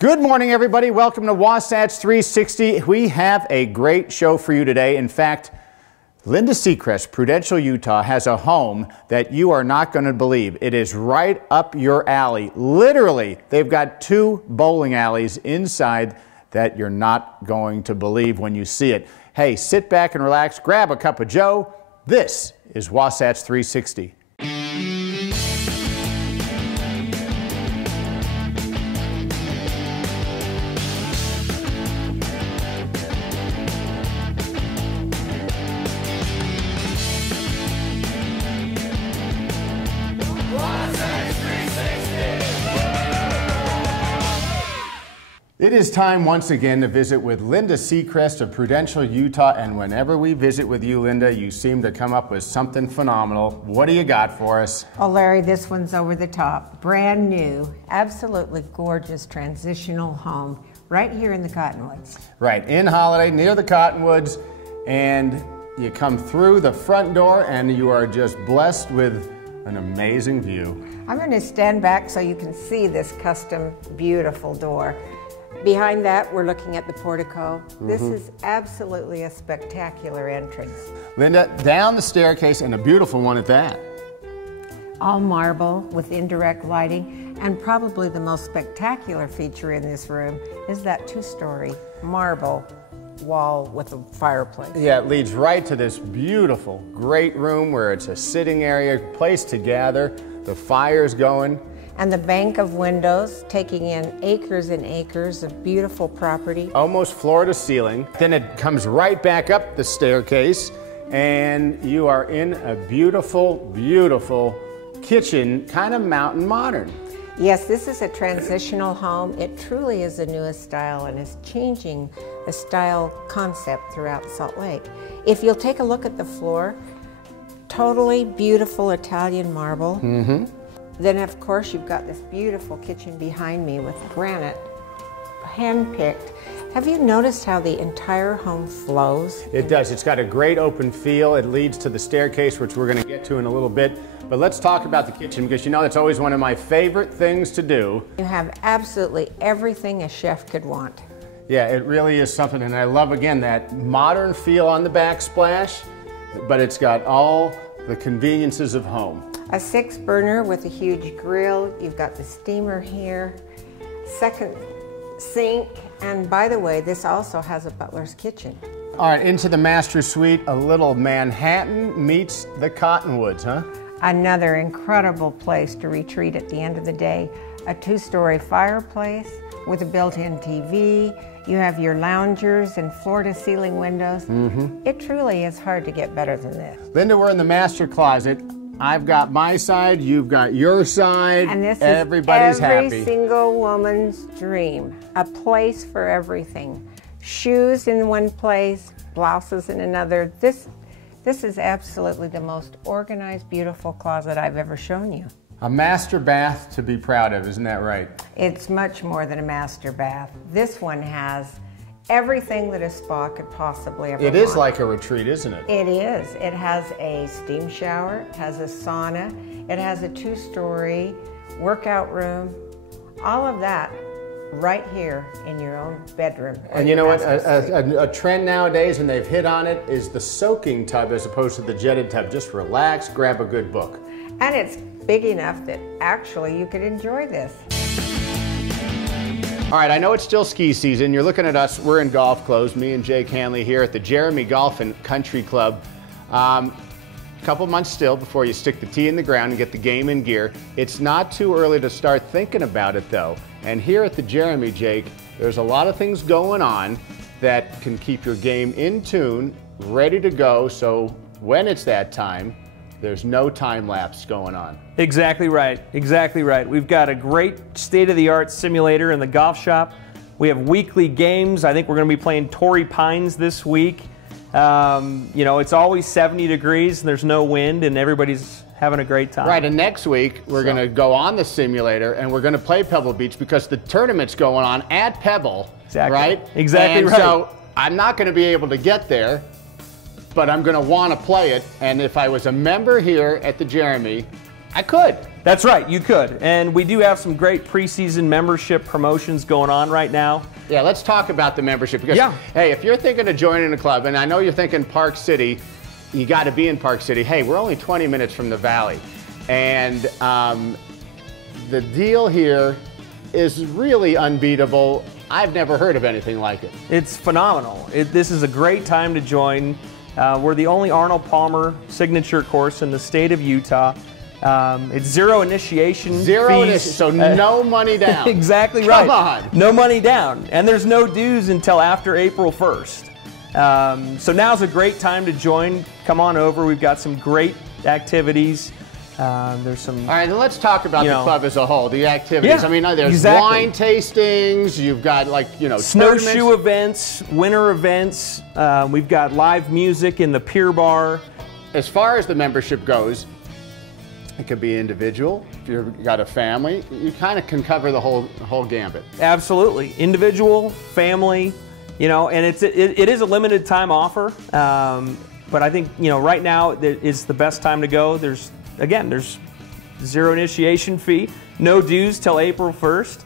Good morning, everybody. Welcome to Wasatch 360. We have a great show for you today. In fact, Linda Seacrest, Prudential, Utah, has a home that you are not going to believe. It is right up your alley. Literally, they've got 2 bowling alleys inside that you're not going to believe when you see it. Hey, sit back and relax, grab a cup of joe. This is Wasatch 360. It is time once again to visit with Linda Seacrest of Prudential, Utah, and whenever we visit with you, Linda, you seem to come up with something phenomenal. What do you got for us? Oh, Larry, this one's over the top. Brand new, absolutely gorgeous transitional home right here in the Cottonwoods. Right, in Holiday, near the Cottonwoods, and you come through the front door and you are just blessed with an amazing view. I'm going to stand back so you can see this custom, beautiful door. Behind that, we're looking at the portico. This is absolutely a spectacular entrance. Linda, down the staircase, and a beautiful one at that. All marble with indirect lighting, and probably the most spectacular feature in this room is that 2-story marble wall with a fireplace. Yeah, it leads right to this beautiful, great room where it's a sitting area, place to gather, the fire's going. And the bank of windows taking in acres and acres of beautiful property. Almost floor to ceiling. Then it comes right back up the staircase and you are in a beautiful, beautiful kitchen, kind of mountain modern. Yes, this is a transitional home. It truly is the newest style and is changing the style concept throughout Salt Lake. If you'll take a look at the floor, totally beautiful Italian marble. Then, of course, you've got this beautiful kitchen behind me with granite, hand-picked. Have you noticed how the entire home flows? It does. It's got a great open feel. It leads to the staircase, which we're going to get to in a little bit. But let's talk about the kitchen, because you know that's always one of my favorite things to do. You have absolutely everything a chef could want. Yeah, it really is something. And I love, again, that modern feel on the backsplash, but it's got all the conveniences of home. A 6-burner with a huge grill. You've got the steamer here, second sink, and by the way, this also has a butler's kitchen. All right, into the master suite, a little Manhattan meets the Cottonwoods, huh? Another incredible place to retreat at the end of the day. A 2-story fireplace with a built-in TV. You have your loungers and floor-to-ceiling windows. It truly is hard to get better than this. Linda, we're in the master closet. I've got my side, you've got your side, and this everybody's is every happy. Single woman's dream. A place for everything. Shoes in one place, blouses in another. This is absolutely the most organized, beautiful closet I've ever shown you. A master bath to be proud of, isn't that right? It's much more than a master bath. This one has everything that a spa could possibly ever want. It is like a retreat, isn't it? It is. It has a steam shower, it has a sauna, it has a 2-story workout room, all of that right here in your own bedroom. And you know what, a trend nowadays, and they've hit on it, is the soaking tub as opposed to the jetted tub. Just relax, grab a good book. And it's big enough that actually you could enjoy this. All right, I know it's still ski season. You're looking at us. We're in golf clothes, me and Jake Hanley here at the Jeremy Golf and Country Club. A couple months still before you stick the tee in the ground and get the game in gear. It's not too early to start thinking about it, though. And here at the Jeremy, Jake, there's a lot of things going on that can keep your game in tune, ready to go, so when it's that time, there's no time lapse going on. Exactly right, exactly right. We've got a great state-of-the-art simulator in the golf shop. We have weekly games. I think we're going to be playing Torrey Pines this week. You know, it's always 70 degrees and there's no wind and everybody's having a great time. Right, and next week we're going to go on the simulator and we're going to play Pebble Beach because the tournament's going on at Pebble. Exactly. Right? Exactly and right. So I'm not going to be able to get there, but I'm going to want to play it. And if I was a member here at the Jeremy, I could. That's right, you could. And we do have some great preseason membership promotions going on right now. Yeah, let's talk about the membership. Because, hey, if you're thinking of joining a club, and I know you're thinking Park City, you got to be in Park City. Hey, we're only 20 minutes from the Valley. And the deal here is really unbeatable. I've never heard of anything like it. It's phenomenal. This is a great time to join. We're the only Arnold Palmer signature course in the state of Utah. It's zero initiation fees. So no money down. Exactly right. Come on. No money down. And there's no dues until after April 1st. So now's a great time to join. Come on over. We've got some great activities. There's some. All right, then let's talk about the club as a whole, the activities. I mean, there's wine tastings, you've got snowshoe events, winter events. We've got live music in the pier bar. As far as the membership goes, it could be individual. If you've got a family, you kind of can cover the whole gambit. Absolutely, individual, family, and it is a limited time offer. But I think right now it's the best time to go. There's zero initiation fee, no dues till April 1st.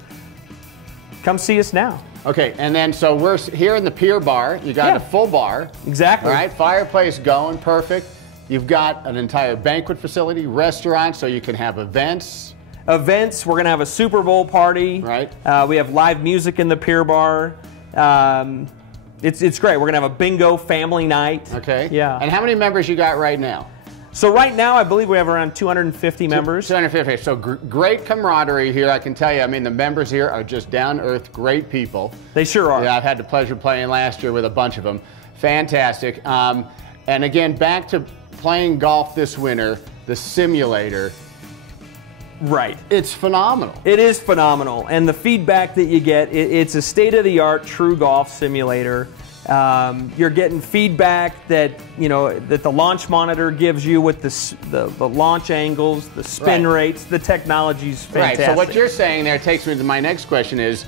Come see us now. Okay, and then so we're here in the pier bar. You got a full bar. Exactly. All right, fireplace going, perfect. You've got an entire banquet facility, restaurant, so you can have events. We're going to have a Super Bowl party. Right. We have live music in the pier bar. It's great. We're going to have a bingo family night. Okay. Yeah. And how many members you got right now? So right now, I believe we have around 250 members. 250. So great camaraderie here, I can tell you. I mean, the members here are just down-to-earth, great people. They sure are. Yeah, I've had the pleasure playing last year with a bunch of them. Fantastic. And again, back to playing golf this winter, the simulator. Right. It's phenomenal. It is phenomenal. And the feedback that you get, it's a state-of-the-art true golf simulator. You're getting feedback that that the launch monitor gives you with the launch angles, the spin rates, the technology's fantastic. Right. So what you're saying there takes me to my next question: is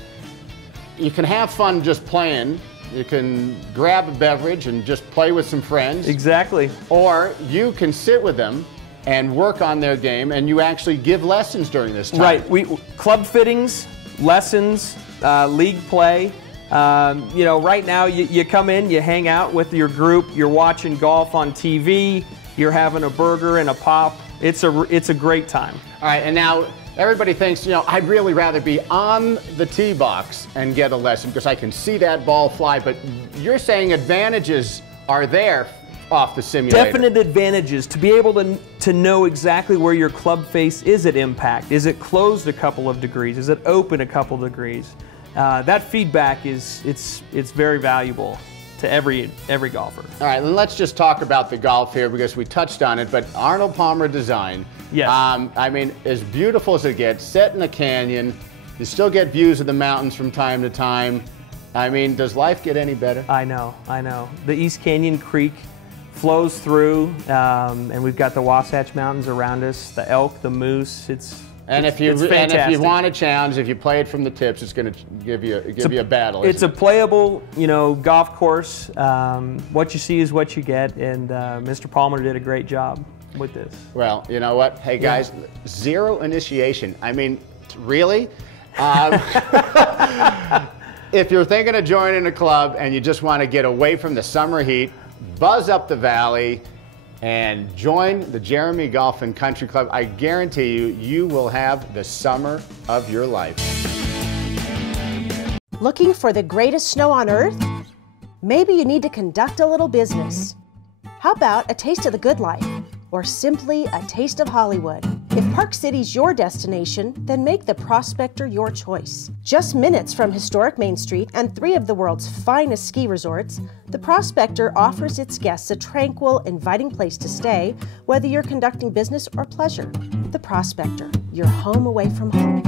you can have fun just playing. You can grab a beverage and just play with some friends. Exactly. Or you can sit with them and work on their game, and you actually give lessons during this time. Right. Club fittings, lessons, league play. Right now you come in, you hang out with your group, you're watching golf on TV, you're having a burger and a pop. It's a great time. All right, and now everybody thinks, I'd really rather be on the tee box and get a lesson because I can see that ball fly, but you're saying advantages are there off the simulator. Definite advantages to be able to know exactly where your club face is at impact. Is it closed a couple of degrees? Is it open a couple of degrees? That feedback it's very valuable to every golfer. All right, and let's just talk about the golf here because we touched on it, but Arnold Palmer design. Yes. I mean, as beautiful as it gets, set in a canyon, you still get views of the mountains from time to time. I mean, does life get any better? I know. The East Canyon Creek flows through, and we've got the Wasatch Mountains around us, the elk, the moose. And if you want a challenge, if you play it from the tips, it's going to give you a battle. It's a playable, golf course. What you see is what you get, and Mr. Palmer did a great job with this. Well, you know what? Hey guys, zero initiation. I mean, really? If you're thinking of joining a club and you just want to get away from the summer heat, buzz up the valley and join the Jeremy Golf and Country Club. I guarantee you will have the summer of your life. Looking for the greatest snow on earth? Maybe you need to conduct a little business. How about a taste of the good life? Or simply a taste of Hollywood? If Park City's your destination, then make the Prospector your choice. Just minutes from historic Main Street and 3 of the world's finest ski resorts, the Prospector offers its guests a tranquil, inviting place to stay, whether you're conducting business or pleasure. The Prospector, your home away from home.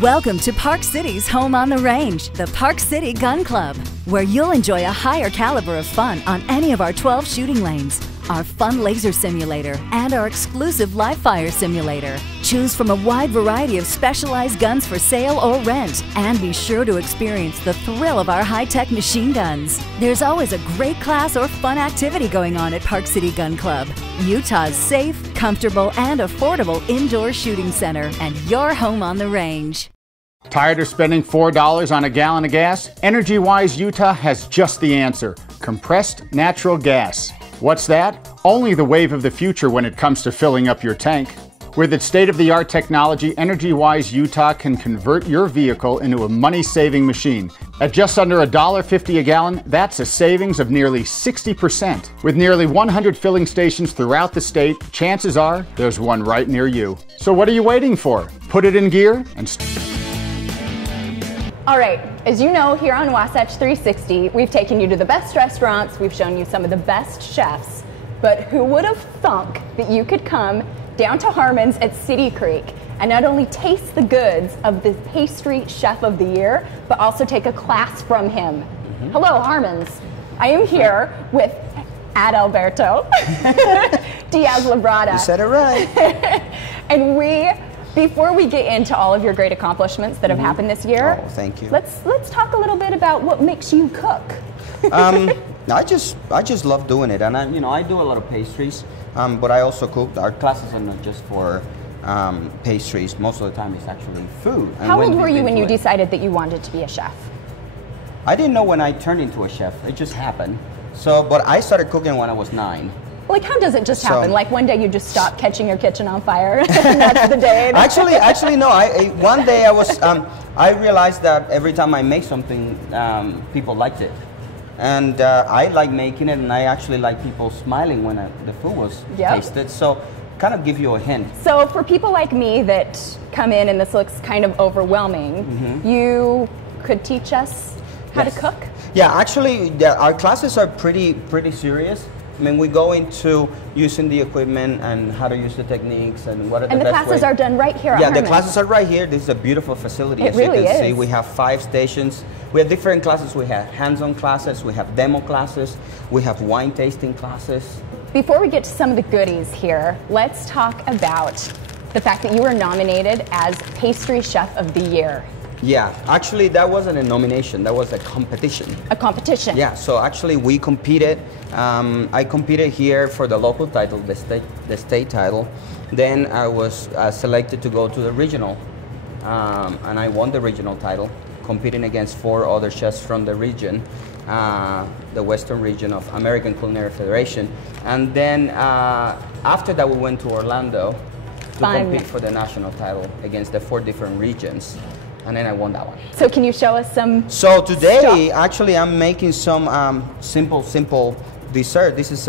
Welcome to Park City's home on the range, the Park City Gun Club, where you'll enjoy a higher caliber of fun on any of our 12 shooting lanes, our fun laser simulator, and our exclusive live fire simulator. Choose from a wide variety of specialized guns for sale or rent, and be sure to experience the thrill of our high-tech machine guns. There's always a great class or fun activity going on at Park City Gun Club, Utah's safe, comfortable, and affordable indoor shooting center, and your home on the range. Tired of spending $4 on a gallon of gas? EnergyWise Utah has just the answer: compressed natural gas. What's that? Only the wave of the future when it comes to filling up your tank. With its state-of-the-art technology, EnergyWise Utah can convert your vehicle into a money-saving machine. At just under $1.50 a gallon, that's a savings of nearly 60%. With nearly 100 filling stations throughout the state, chances are there's one right near you. So what are you waiting for? Put it in gear and All right, as you know, here on Wasatch 360, we've taken you to the best restaurants, we've shown you some of the best chefs, but who would have thunk that you could come down to Harmon's at City Creek and not only taste the goods of the pastry chef of the year, but also take a class from him. Hello, Harmon's. I am here with Adalberto Diaz-Labrada. You said it right. And before we get into all of your great accomplishments that have happened this year, oh, thank you. Let's talk a little bit about what makes you cook. I just love doing it, and I do a lot of pastries, but I also cook. Our classes are not just for pastries. Most of the time, it's actually food. And How old were you when you decided that you wanted to be a chef? I didn't know when I turned into a chef. It just happened. So, but I started cooking when I was 9. Like, how does it just happen? Like, one day you just stop catching your kitchen on fire, and that's the day? Actually, no. One day I realized that every time I make something, people liked it. And I like making it, and I actually like people smiling when the food was tasted. So, kind of give you a hint. So, for people like me that come in and this looks kind of overwhelming, you could teach us how to cook? Yeah, actually, our classes are pretty serious. I mean, we go into using the equipment and how to use the techniques and what are the best ways. And the classes are done right here at Harmon's. Yeah, the classes are right here. This is a beautiful facility. It really is. As you can see, we have 5 stations. We have different classes. We have hands-on classes. We have demo classes. We have wine tasting classes. Before we get to some of the goodies here, let's talk about the fact that you were nominated as Pastry Chef of the Year. Yeah, actually that wasn't a nomination, that was a competition. A competition? Yeah, so actually we competed. I competed here for the local title, the state title. Then I was selected to go to the regional, and I won the regional title, competing against 4 other chefs from the region, the Western region of American Culinary Federation. And then after that we went to Orlando to compete for the national title against the 4 different regions. And then I won that one. So can you show us some So today, actually, I'm making some simple dessert. This is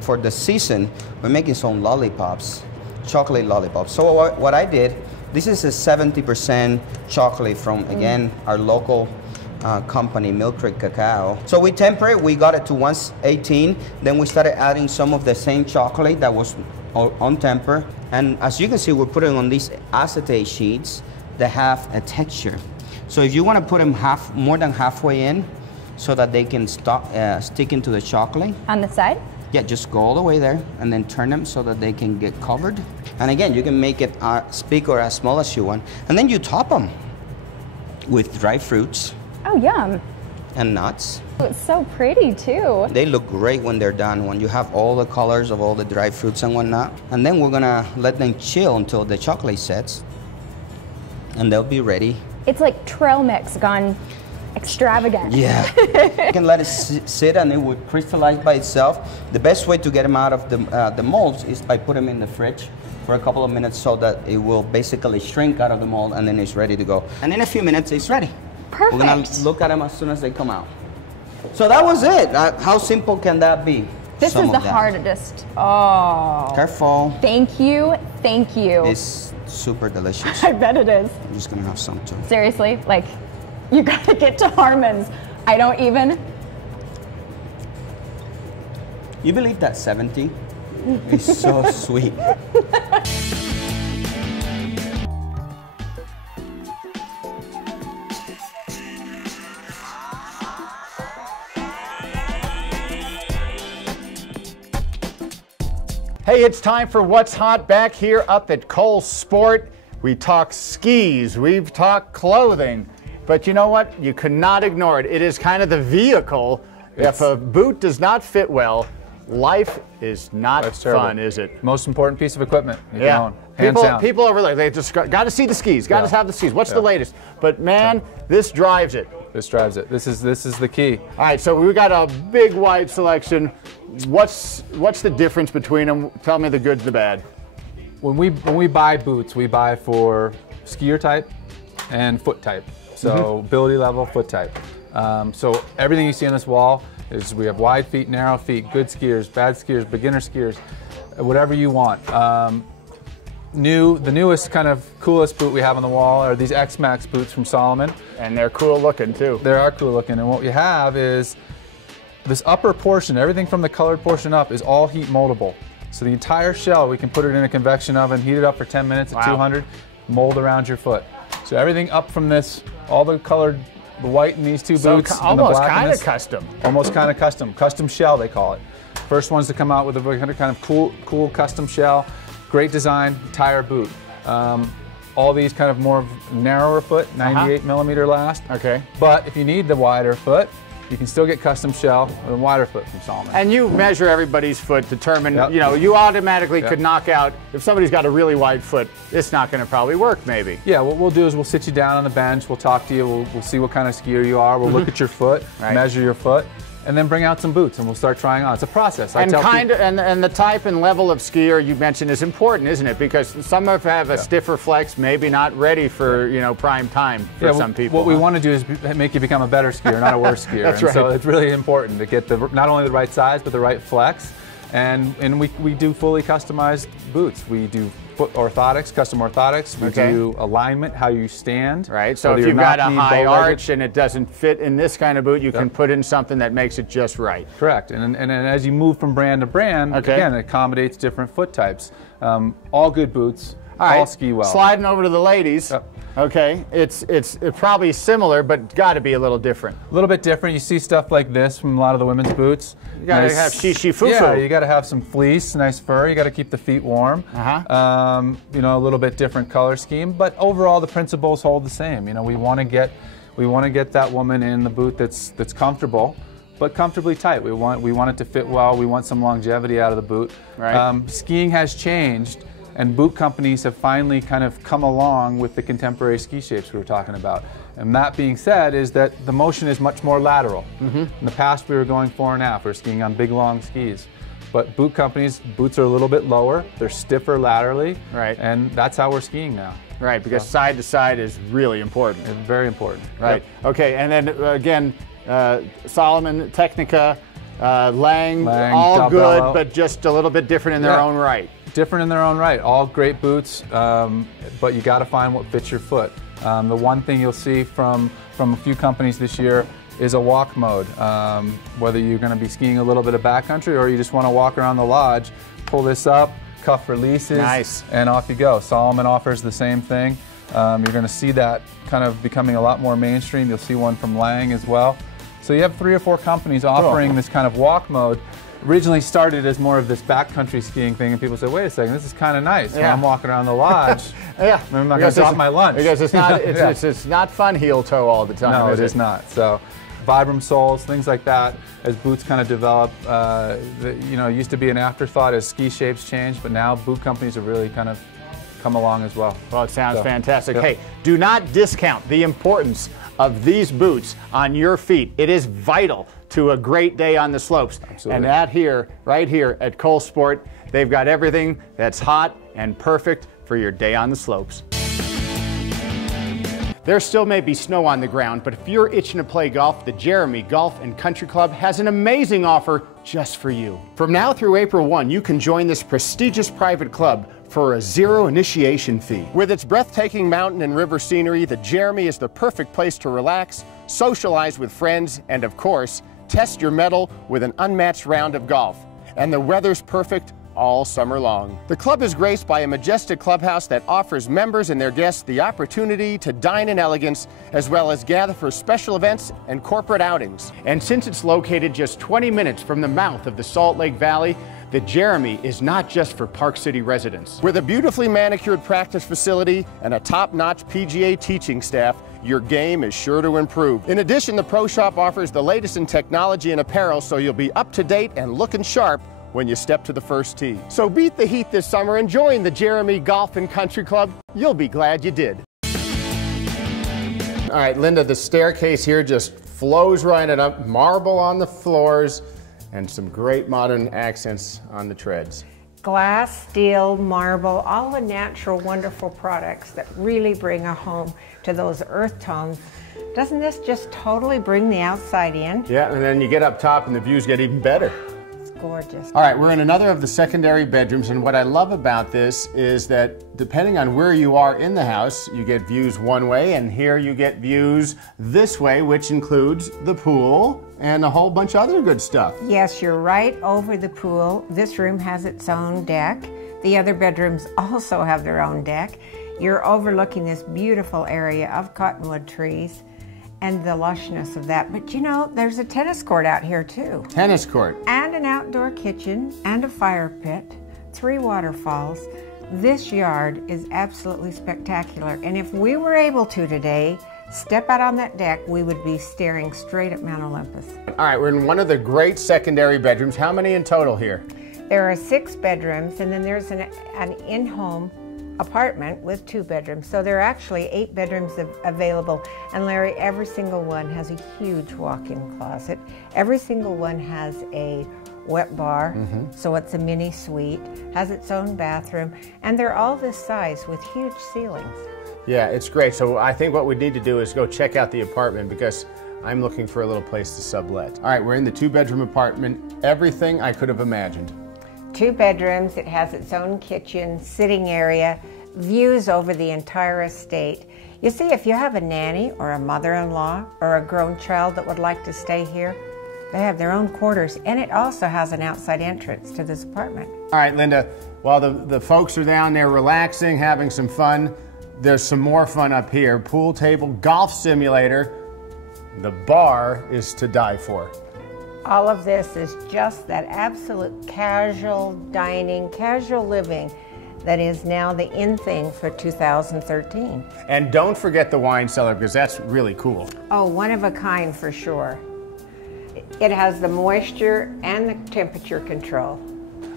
for the season. We're making some lollipops, chocolate lollipops. So what I did, this is a 70% chocolate from, again, our local company, Mill Creek Cacao. So we temper it, we got it to 118. Then we started adding some of the same chocolate that was on temper. And as you can see, we're putting on these acetate sheets that have a texture. So if you want to put them more than halfway in so that they can stick into the chocolate. On the side? Yeah, just go all the way there and then turn them so that they can get covered. And again, you can make it as big or as small as you want. And then you top them with dry fruits. Oh, yum. And nuts. Oh, it's so pretty too. They look great when they're done, when you have all the colors of all the dry fruits and whatnot. And then we're gonna let them chill until the chocolate sets. And they'll be ready. It's like trail mix gone extravagant. Yeah. You can let it sit and it would crystallize by itself. The best way to get them out of the molds is by putting them in the fridge for a couple of minutes so that it will basically shrink out of the mold and then it's ready to go. And in a few minutes it's ready. Perfect. We're gonna look at them as soon as they come out. So that was it. How simple can that be? This is the hardest. Oh. Careful. Thank you. Thank you. It's super delicious. I bet it is. I'm just gonna have some too. Seriously, like, you gotta get to Harmon's. I don't even. You believe that 70 is so sweet. Hey, it's time for What's Hot back here up at Cole Sport. We talk skis, we've talked clothing, but you know what? You cannot ignore it. It is kind of the vehicle. If a boot does not fit well, life is not fun, is it? Most important piece of equipment you can own. People overlook. They just got to see the skis. Got to have the skis. What's the latest? But man, this drives it. This drives it. This is the key. All right, so we got a big wide selection. What's the difference between them? Tell me the good and the bad. When we buy boots, we buy for skier type and foot type. So ability level, foot type. So everything you see on this wall is we have wide feet, narrow feet, good skiers, bad skiers, beginner skiers, whatever you want. The newest kind of coolest boot we have on the wall are these X-Max boots from Salomon. And they're cool looking too. They are cool looking, and what we have is this upper portion, everything from the colored portion up is all heat moldable. So the entire shell, we can put it in a convection oven, heat it up for 10 minutes at 200, mold around your foot. So everything up from this, all the colored, the white in these two boots, almost kind of custom. Almost kind of custom. Custom shell, they call it. First ones to come out with a kind of cool custom shell. Great design, tire boot. All these kind of more narrower foot, 98 millimeter last. Okay. But if you need the wider foot, you can still get custom shell with a wider foot from Salomon. And you measure everybody's foot, determine, you know, you automatically could knock out, if somebody's got a really wide foot, it's not going to probably work maybe. Yeah, what we'll do is we'll sit you down on the bench, we'll talk to you, we'll see what kind of skier you are, we'll look at your foot, measure your foot, and then bring out some boots and we'll start trying on. It's a process. And the type and level of skier you mentioned is important, isn't it? Because some have a stiffer flex, maybe not ready for prime time for some people. What we want to do is make you become a better skier, not a worse skier. That's right. So it's really important to get not only the right size but the right flex. And we do fully customized boots. We do foot orthotics, custom orthotics. We do alignment, how you stand. Right, so if you've got a high arch and it doesn't fit in this kind of boot, you can put in something that makes it just right. Correct, and as you move from brand to brand, again, it accommodates different foot types. All good boots, all ski well. Sliding over to the ladies. Okay, it's probably similar, but got to be a little different. A little bit different. You see stuff like this from a lot of the women's boots. You got to have foo-foo. Yeah, you got to have some fleece, nice fur. You got to keep the feet warm. A little bit different color scheme, but overall the principles hold the same. We want to get that woman in the boot that's comfortable, but comfortably tight. We want it to fit well. We want some longevity out of the boot. Right. Skiing has changed. And boot companies have finally kind of come along with the contemporary ski shapes we were talking about. And that being said is that the motion is much more lateral. In the past we were going fore and aft. We were skiing on big long skis. But boot companies, boots are a little bit lower. They're stiffer laterally. Right. And that's how we're skiing now. Right, because side to side is really important. It's very important. Right. Okay, and then again, Salomon, Technica, Lang, all good, but just a little bit different in their own right. Different in their own right. All great boots, but you got to find what fits your foot. The one thing you'll see from a few companies this year is a walk mode. Whether you're going to be skiing a little bit of backcountry or you just want to walk around the lodge, pull this up, cuff releases, and off you go. Salomon offers the same thing. You're going to see that kind of becoming a lot more mainstream. You'll see one from Lang as well. So you have 3 or 4 companies offering this kind of walk mode. Originally started as more of this backcountry skiing thing, and people said, wait a second, this is kind of nice. When I'm walking around the lodge, I'm not going to drop my lunch. Because it's not, it's not fun heel toe all the time. No, it is not. So Vibram soles, things like that, as boots kind of develop, it used to be an afterthought as ski shapes changed, but now boot companies have really kind of come along as well. Well, it sounds fantastic. Hey, do not discount the importance of these boots on your feet. It is vital to a great day on the slopes. Absolutely. And right here at Cole Sport, they've got everything that's hot and perfect for your day on the slopes. There still may be snow on the ground, but if you're itching to play golf, the Jeremy Golf and Country Club has an amazing offer just for you. From now through April 1, you can join this prestigious private club for a 0 initiation fee. With its breathtaking mountain and river scenery, the Jeremy is the perfect place to relax, socialize with friends, and of course, test your mettle with an unmatched round of golf. And the weather's perfect all summer long. The club is graced by a majestic clubhouse that offers members and their guests the opportunity to dine in elegance, as well as gather for special events and corporate outings. And since it's located just 20 minutes from the mouth of the Salt Lake Valley, that Jeremy is not just for Park City residents. With a beautifully manicured practice facility and a top-notch PGA teaching staff, your game is sure to improve. In addition, the Pro Shop offers the latest in technology and apparel, so you'll be up to date and looking sharp when you step to the first tee. So beat the heat this summer and join the Jeremy Golf and Country Club. You'll be glad you did. All right, Linda, the staircase here just flows right up, marble on the floors, and some great modern accents on the treads. Glass, steel, marble, all the natural, wonderful products that really bring a home to those earth tones. Doesn't this just totally bring the outside in? Yeah, and then you get up top and the views get even better. Gorgeous. All right, we're in another of the secondary bedrooms, and what I love about this is that depending on where you are in the house, you get views one way, and here you get views this way, which includes the pool and a whole bunch of other good stuff. Yes, you're right over the pool. This room has its own deck. The other bedrooms also have their own deck. You're overlooking this beautiful area of cottonwood trees and the lushness of that. But you know, there's a tennis court out here too. Tennis court. And an outdoor kitchen and a fire pit, 3 waterfalls. This yard is absolutely spectacular. And if we were able to today, step out on that deck, we would be staring straight at Mount Olympus. All right, we're in one of the great secondary bedrooms. How many in total here? There are 6 bedrooms, and then there's an in-home apartment with 2 bedrooms. So there are actually 8 bedrooms available. And Larry, every single one has a huge walk-in closet. Every single one has a wet bar, so it's a mini suite, has its own bathroom, and they're all this size with huge ceilings. Yeah, it's great. So I think what we need to do is go check out the apartment because I'm looking for a little place to sublet. All right, we're in the 2-bedroom apartment. Everything I could have imagined. 2 bedrooms, it has its own kitchen, sitting area, views over the entire estate. You see, if you have a nanny or a mother-in-law or a grown child that would like to stay here, they have their own quarters, and it also has an outside entrance to this apartment. All right, Linda, while the folks are down there relaxing, having some fun, there's some more fun up here. Pool table, golf simulator. The bar is to die for. All of this is just that absolute casual dining, casual living that is now the in thing for 2013. And don't forget the wine cellar because that's really cool. Oh, one of a kind for sure. It has the moisture and the temperature control.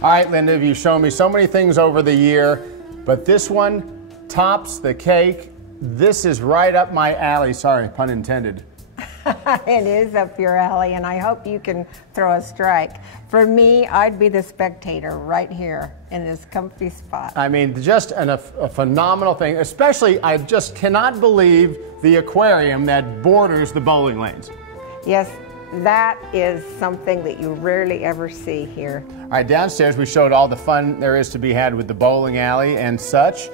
All right, Linda, you've shown me so many things over the year, but this one tops the cake. This is right up my alley. Sorry, pun intended. It is up your alley, and I hope you can throw a strike. For me, I'd be the spectator right here in this comfy spot. I mean, just a phenomenal thing, especially I just cannot believe the aquarium that borders the bowling lanes. Yes, that is something that you rarely ever see here. All right, downstairs we showed all the fun there is to be had with the bowling alley and such,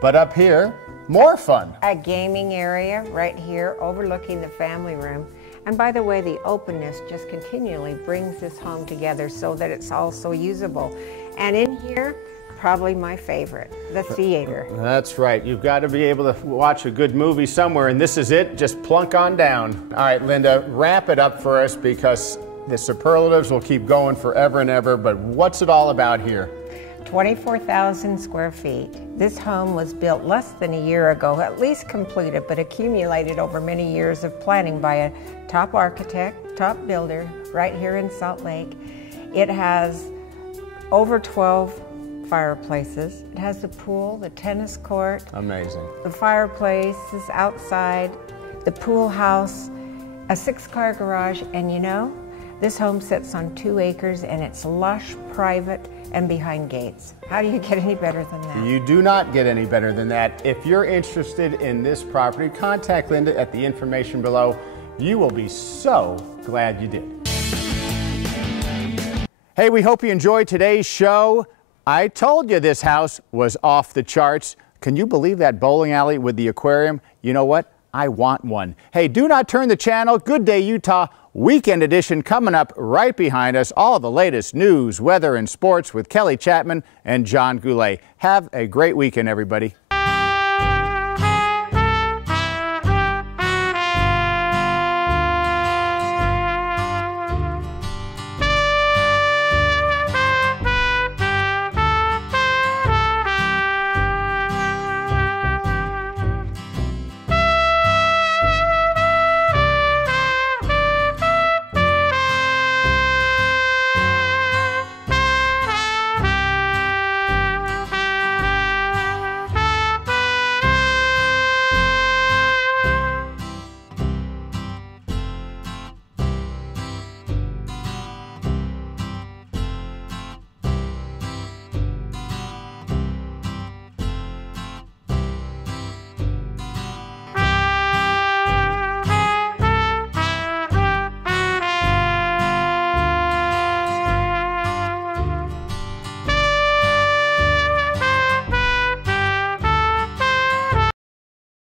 but up here, more fun. A gaming area right here overlooking the family room. And by the way, the openness just continually brings this home together so that it's also usable. And in here, probably my favorite, the theater. That's right. You've got to be able to watch a good movie somewhere, and this is it. Just plunk on down. All right, Linda, wrap it up for us because the superlatives will keep going forever and ever, but what's it all about here? 24,000 square feet. This home was built less than a year ago, at least completed, but accumulated over many years of planning by a top architect, top builder, right here in Salt Lake. It has over 12 fireplaces. It has the pool, the tennis court. Amazing. The fireplace is outside, the pool house, a 6-car garage, and you know, this home sits on 2 acres and it's lush, private, and behind gates. How do you get any better than that? You do not get any better than that. If you're interested in this property, contact Linda at the information below. You will be so glad you did. Hey, we hope you enjoyed today's show. I told you this house was off the charts. Can you believe that bowling alley with the aquarium? You know what? I want one. Hey, do not turn the channel. Good Day Utah Weekend Edition coming up right behind us. All the latest news, weather, and sports with Kelly Chapman and John Goulet. Have a great weekend, everybody.